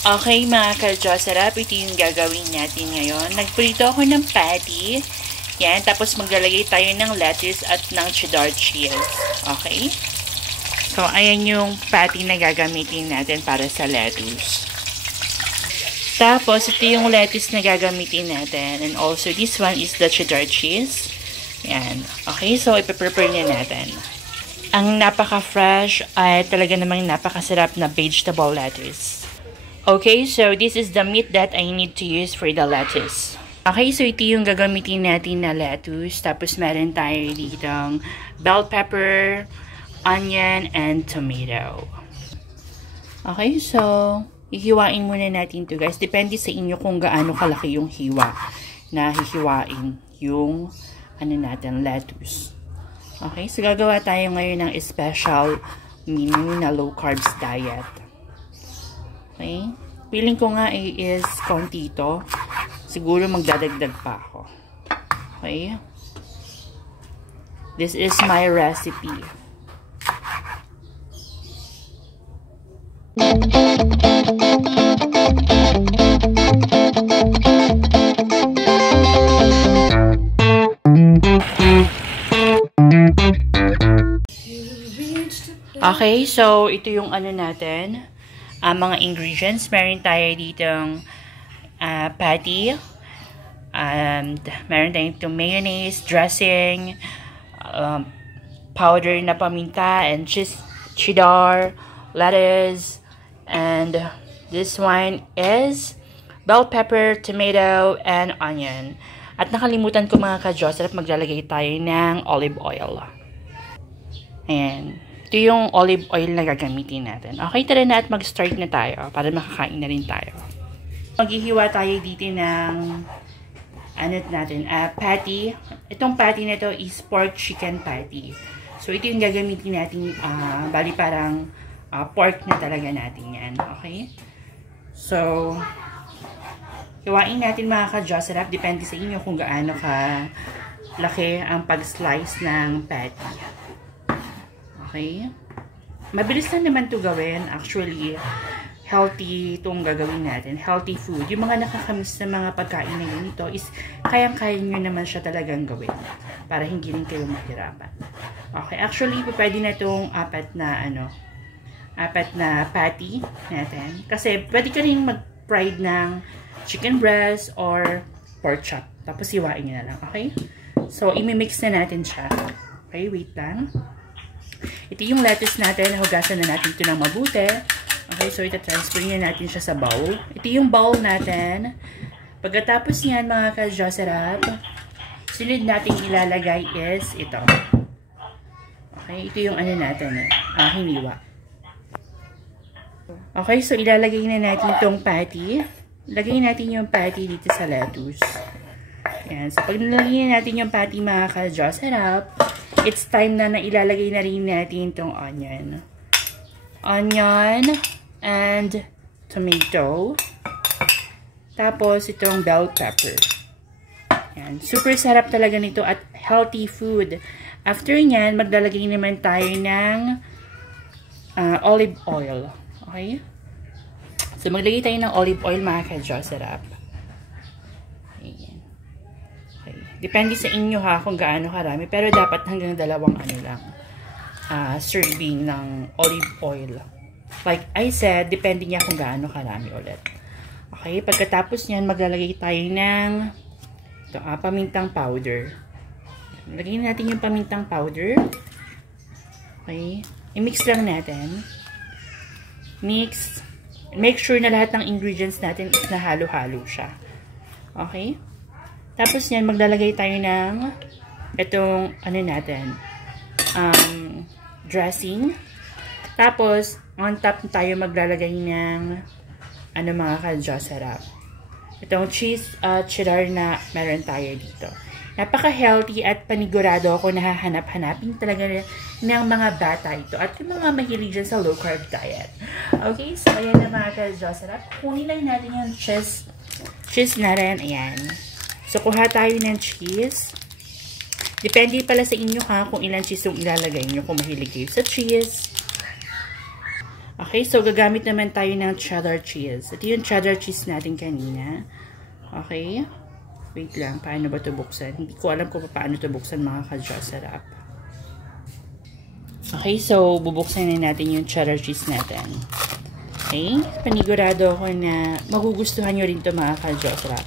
Okay mga ka-Jocerap, ito yung gagawin natin ngayon. Nagprito ako ng patty. Yan, tapos maglalagay tayo ng lettuce at ng cheddar cheese. Okay? So, ayan yung patty na gagamitin natin para sa lettuce. Tapos, ito yung lettuce na gagamitin natin. And also, this one is the cheddar cheese. Yan. Okay, so ipiprepare na natin. Ang napaka-fresh ay talaga namang napakasarap na vegetable lettuce. Okay, so this is the meat that I need to use for the lettuce. Okay, so ito yung gagamitin natin na lettuce. Tapos meron tayo ditong bell pepper, onion, and tomato. Okay, so hihiwain muna natin to guys. Depende sa inyo kung gaano kalaki yung hiwa na hihiwain yung natin, lettuce. Okay, so gagawa tayo ngayon ng special menu na low carbs diet. Okay, feeling ko nga is konti ito. Siguro magdadagdag pa ako. Okay, this is my recipe. Okay, so ito yung natin, mga ingredients. Meron tayo ditong patty, and meron tayong itong mayonnaise, dressing, powder na paminta, and cheddar, lettuce, and this one is bell pepper, tomato, and onion. At nakalimutan ko mga ka-Jocerap, maglalagay tayo ng olive oil. Ayan. Ito yung olive oil na gagamitin natin. Okay, tara na at mag-start na tayo para makakain na rin tayo. Maghihiwa tayo dito ng patty. Itong patty na ito is pork chicken patty. So, ito yung gagamitin natin, bali parang pork na talaga natin yan. Okay? So, hiwain natin mga ka-Jocerap. Depende sa inyo kung gaano ka laki ang pag-slice ng patty. Okay? Mabilis lang naman ito gawin. Actually, healthy itong gagawin natin. Healthy food. Yung mga nakakamiss na mga pagkain na yun, ito is kayang-kaya nyo naman siya talagang gawin. Para hindi rin kayo mahirapan. Okay. Actually, pwede na itong apat na patty natin. Kasi pwede ka rin mag-fried ng chicken breast or pork chop. Tapos hiwain nyo na lang. Okay? So, imimix na natin siya. Okay, wait lang. Ito yung lettuce natin. Hugasan na natin ito ng mabuti. Okay, so ita-transfer na natin siya sa bowl. Ito yung bowl natin. Pagkatapos niyan, mga ka-Jocerap, sunod natin ilalagay is ito. Okay, ito yung natin hiniwa. Okay, so ilalagay na natin itong patty. Lagay natin yung patty dito sa lettuce. Ayan, so pag nilagay na natin yung patty, mga ka-Jocerap, it's time na ilalagay na rin natin itong onion. Onion and tomato. Tapos itong bell pepper. Yan. Super sarap talaga nito at healthy food. After nyan, maglalagay naman tayo ng olive oil. Okay? So maglagay tayo ng olive oil, mga ka-Jocerap. Depende sa inyo kung gaano karami. Pero dapat hanggang dalawang serving ng olive oil. Like I said, depende niya kung gaano karami ulit. Okay, pagkatapos niyan, maglalagay tayo ng pamintang powder. Lagyan natin yung pamintang powder. Okay, i-mix lang natin. Mix. Make sure na lahat ng ingredients natin is nahalo-halo siya. Okay? Tapos yan, maglalagay tayo ng itong, dressing. Tapos, on top tayo maglalagay ng, mga ka-Jocerap. Itong cheese, cheddar na meron tayo dito. Napaka-healthy at panigurado ako na hahanap-hanapin talaga ng mga bata ito. At yung mga mahilig dyan sa low-carb diet. Okay, so ayan na mga ka-Jocerap. Kunin lang natin yung cheese na rin. Ayan. So, kuha tayo ng cheese. Depende pala sa inyo kung ilang cheese yung ilalagay nyo kung mahilig kayo sa cheese. Okay, so gagamit naman tayo ng cheddar cheese. Ito yung cheddar cheese natin kanina. Okay. Wait lang, paano ba ito buksan? Hindi ko alam kung paano ito buksan mga ka-Diyos Sarap. Okay, so bubuksan na natin yung cheddar cheese natin. Okay, panigurado ako na magugustuhan nyo rin ito mga ka-Diyos Sarap.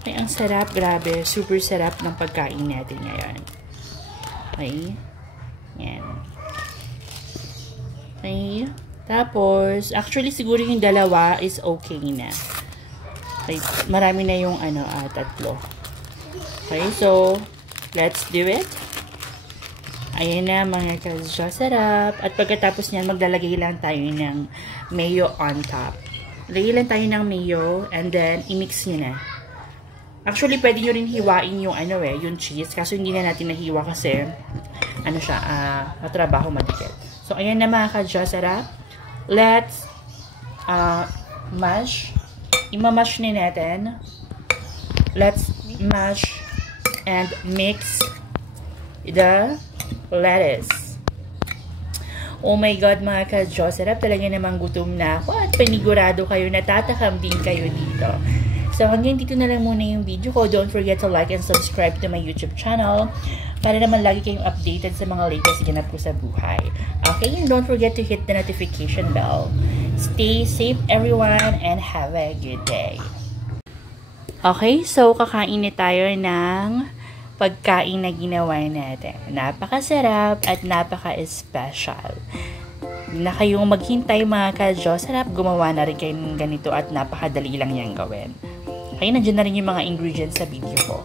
Okay, ang sarap, grabe, super sarap ng pagkain natin ngayon. Okay, yan. Okay, tapos, actually siguro yung dalawa is okay na. Okay, marami na yung tatlo. Okay, so let's do it. Ayan na mga ka-Diyos Sarap. At pagkatapos niyan, maglalagay lang tayo ng mayo on top. Lagay lang tayo ng mayo and then i-mix nyo na. Actually, pwede nyo rin hiwain yung yung cheese. Kaso hindi na natin nahiwa kasi matrabaho madikit. So ayan na mga ka-Diyos Sarap. Let's mash. Imamash na natin. Let's mash and mix the lettuce. Oh my God, mga ka-Diyos Sarap. Talaga namang gutom na ako at panigurado kayo, natatakam din kayo dito. So hanggang dito na lang muna yung video ko. Don't forget to like and subscribe to my YouTube channel para naman lagi kayong updated sa mga latest ganap ko sa buhay. Okay, and don't forget to hit the notification bell. Stay safe everyone and have a good day. Okay, so kakain na tayo ng pagkain na ginawa natin. Napakasarap at napaka-special. Na kayong maghintay mga ka-Diyos Sarap, gumawa na rin kayo ng ganito at napakadali lang yan gawin. Okay, nandiyan na rin yung mga ingredients sa video ko.